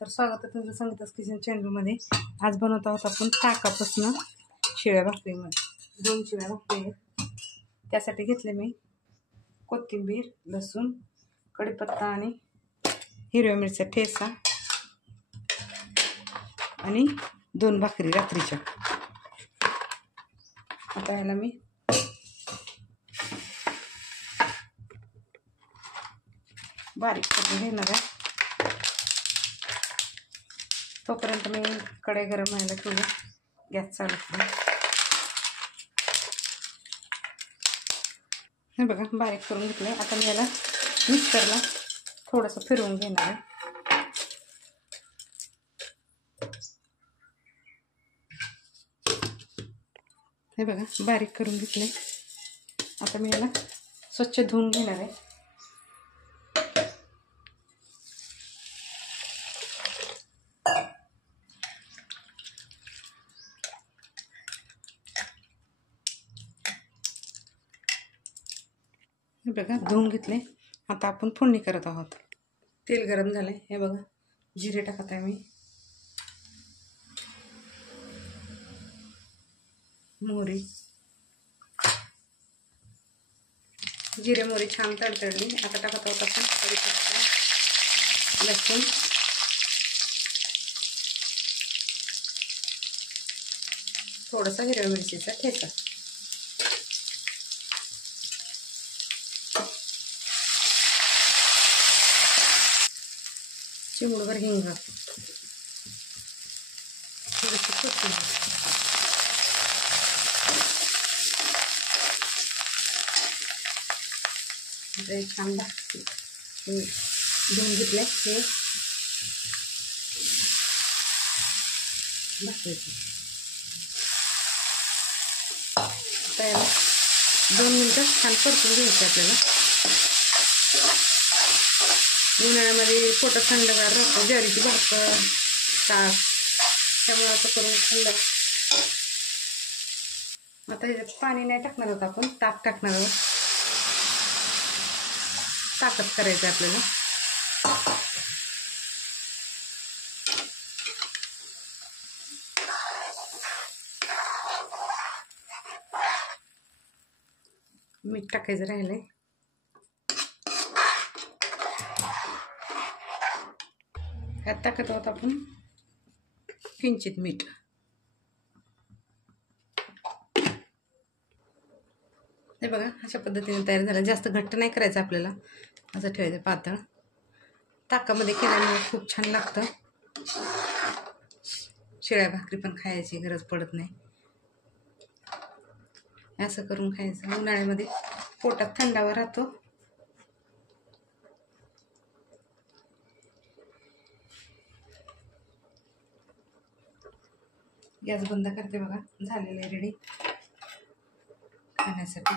तर स्वागत आहे तुमचं संगीता's किचन चॅनलमध्ये। आज बनवत आहोत आपण ताकापासून शिळ्या भाकरीमध्ये 2 शिळ्या भाकरी आहेत। त्यासाठी घेतले मी कोथिंबीर, लसूण, कढीपत्ता आणि हिरव्या मिरच्या ठेचा आणि 2 भाकरी रात्रीच्या। आता याला मी बारीक करून घेणार आहे। तोपर्यंत मी कढई गरम व्हायला ठेवली, गॅस चालू केला। हे बघा बारीक करून घेतले। आता मी याला मिक्सरला थोडंसं फिरवून घेणार आहे। हे बघा बारीक करून घेतले। आता मी याला स्वच्छ धुवून घेणार आहे। हे बघा धुवून घेतले। आता आपण फोडणी करत आहोत। तेल गरम झाले। हे बघा जिरे टाकत आहे मी, मोहरी, जिरे मोहरी छान तडतडली। आता टाकत आहोत आपण कढीपत्ता, लसूण, थोडासा हिरव्या मिरचीचा ठेचा, चिमूटभर हिंग, थोडीशी कोथिंबीर, छान धुवून घेतले। हे भाकरीचे आता याला 2 मिनिटं छान परतून घ्यायचं आपल्याला। उन्हाळ्यामध्ये पोटात थंडगार राहतं, ज्वारीची भाकर, ताक, त्यामुळे असं करून थंड। आता ह्याच्यात पाणी नाही टाकणार आहोत आपण, ताक टाकणार आहोत। ताकद करायचं आपल्याला। मीठ टाकायचं राहिलंय। ह्यात टाकत आहोत आपण किंचित मीठ। हे बघा अशा पद्धतीने तयार झालं। जास्त घट्ट नाही करायचं आपल्याला, असं ठेवायचं पातळ। ताकामध्ये केल्यामुळे खूप छान लागतं। शिळ्या भाकरी पण खायची गरज पडत नाही। असं करून खायचं, उन्हाळ्यामध्ये पोटात थंडावा राहतो। गॅस बंद करते बघा, झालेले रेडी खाण्यासाठी।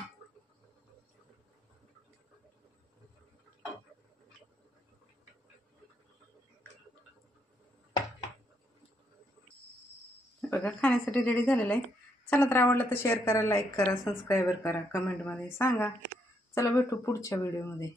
बघा खाण्यासाठी रेडी झालेलं आहे। चला तर आवडलं तर शेअर करा, लाईक करा, सबस्क्राईब करा, कमेंटमध्ये सांगा। चला भेटू पुढच्या व्हिडिओमध्ये।